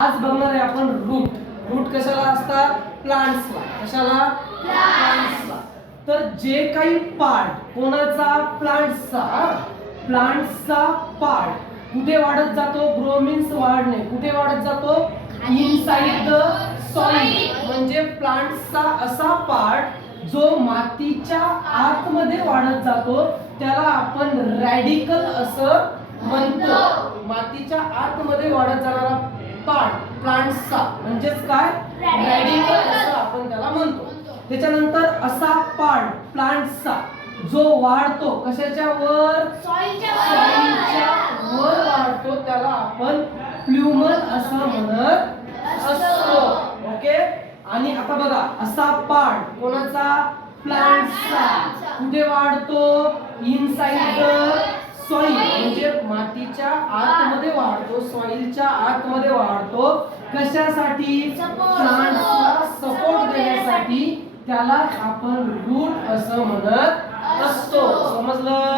आज बघणार आहे आपण रूट. रूट कशाला असतात? प्लांट्सला. कशाला? प्लांट्सला. तर जे काही पार्ट कोणाचा? प्लांट्सचा पार्ट कुठे वाढत जातो? ग्रो मीन्स वाढणे. कुठे वाढत जातो? Inside the soil. म्हणजे प्लांट्सचा असा पार्ट जो मातीच्या आतमध्ये वाढत जातो त्याला आपण रॅडिकल असं म्हणतो. मातीच्या आतमध्ये वाढत जाणारा पार्ट प्लांट्सचा म्हणजेच काय? रॅडिकल असं आपण त्याला म्हणतो. त्याच्यानंतर असा पार्ट प्लांट्सचा जो वाढतो कशाच्या वर? सॉइलच्या वर वाढतो त्याला आपण प्ल्युमल असं म्हणत असतो. ओके. आणि आता बघा असा पार्ट कोणाचा? प्लांट्सचा. कुठे वाढतो? Inside the soil. म्हणजे मातीच्या आतमध्ये वाढतो, सॉइलच्या आतमध्ये वाढतो. कशासाठी? प्लांट्सला सपोर्ट देण्यासाठी. त्याला आपण रूट असं म्हणत असतो. समजलं?